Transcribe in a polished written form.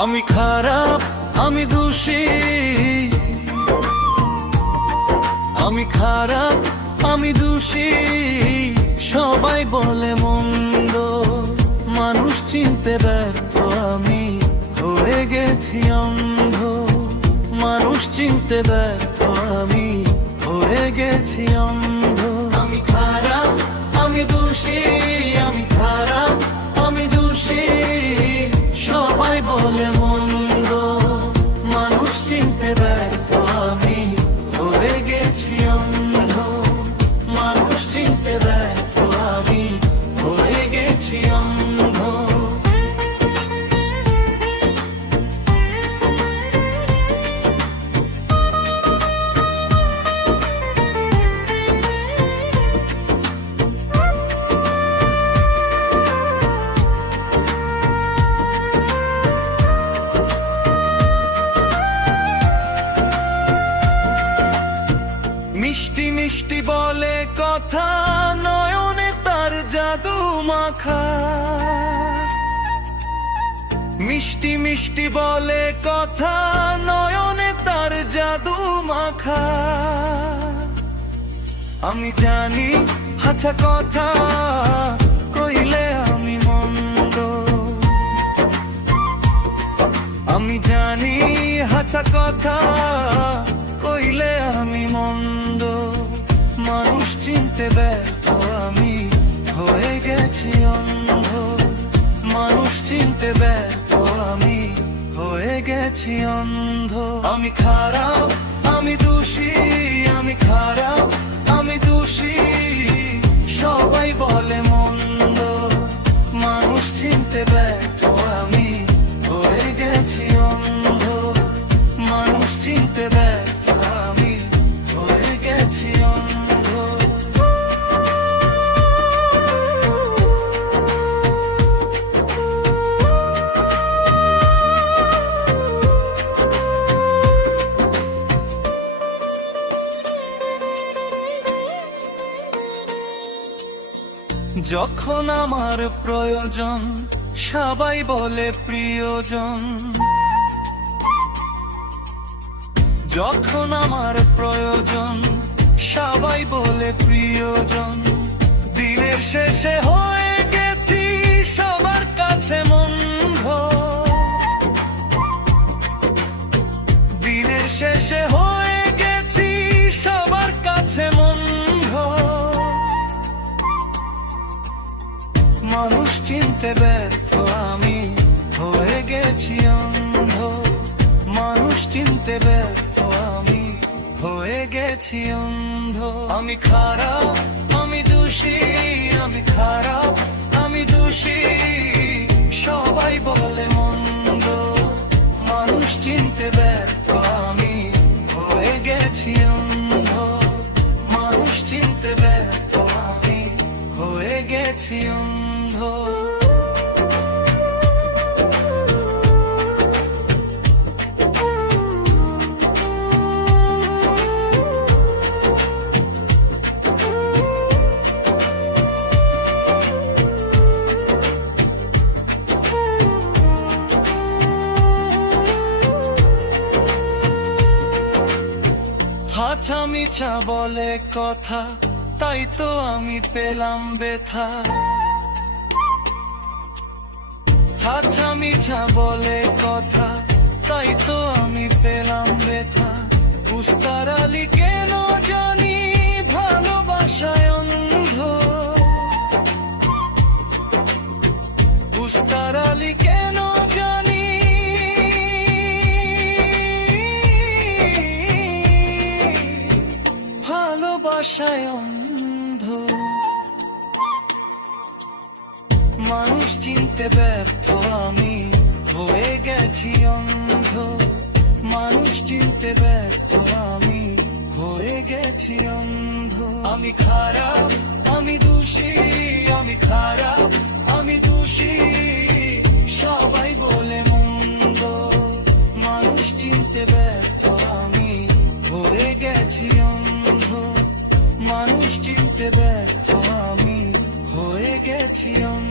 আমি খারাপ, আমি দোষী, আমি খারাপ, আমি দোষী, সবাই বলে মন্দ, মানুষ চিনতে ব্যর্থ, আমি হয়ে গেছি অন্ধ, মানুষ চিনতে ব্যর্থ, আমি হয়ে গেছি অন্ধ। আমি খারাপ, আমি দোষী, আমি খারাপ, আমি দোষী, সবাই বলে মন্দ, মানুষ চিনতে ব্যর্থ, আমি হয়ে গেছি অন্ধ, মানুষ চিনতে ব্যর্থ, আমি হয়ে গেছি অন্ধ। মিষ্টি মিষ্টি বলে কথা, নয়নে তার জাদু মাখা, মিষ্টি মিষ্টি বলে কথা, নয়নে তার জাদু মাখা। আমি জানি হাঁচা কথা কইলে আমি মন্দ, আমি জানি হাঁচা কথা কইলে আমি মন্দ, মানুষ চিনতে ব্যর্থ, আমি হয়ে গেছি অন্ধ, মানুষ চিনতে ব্যর্থ, আমি হয়ে গেছি অন্ধ। আমি খারাপ, আমি দোষী, আমি খারাপ, আমি দোষী, সবাই বলে মন্দ, মানুষ চিনতে ব্যর্থ, আমি হয়ে গেছি অন্ধ, মানুষ চিনতে ব্যর্থ, আমি হয়ে গেছি অন্ধ। যখন আমার প্রয়োজন সবাই বলে প্রিয়জন, যখন আমার প্রয়োজন সবাই বলে প্রিয়জন, দিনের শেষে হয়ে গেছি সবার কাছে মন্দ, দিনের শেষে হয়ে গেছি সবার কাছে মন্দ, মানুষ চিনতে ব্যর্থ, আমি হয়ে গেছি অন্ধ, মানুষ চিনতে ব্যর্থ, আমি হয়ে গেছি অন্ধ। আমি খারাপ, আমি দোষী, আমি খারাপ, আমি দোষী, সবাই বলে মন্দ, মানুষ চিনতে ব্যর্থ, আমি হয়ে গেছি অন্ধ, মানুষ চিনতে ব্যর্থ, আমি হয়ে গেছি অন্ধ। হাঁচা মিছা বলে কথা, তাই তো আমি পেলাম ব্যথা, হাঁচা মিছা বলে কথা, তাই তো আমি পেলাম ব্যথা, উস্তার আলী কেন জানি ভালোবাসায় অন্ধ, উস্তার আলী কেন জানি ভালোবাসায় অন্ধ, মানুষ চিনতে ব্যর্থ, আমি হয়ে গেছি অন্ধ, মানুষ চিনতে ব্যর্থ, আমি হয়ে গেছি অন্ধ। আমি খারাপ, আমি দোষী, আমি খারাপ, আমি দোষী, সবাই বলে মন্দ, মানুষ চিনতে ব্যর্থ, আমি হয়ে গেছি অন্ধ, মানুষ চিনতে ব্যর্থ, আমি হয়ে গেছি অন্ধ।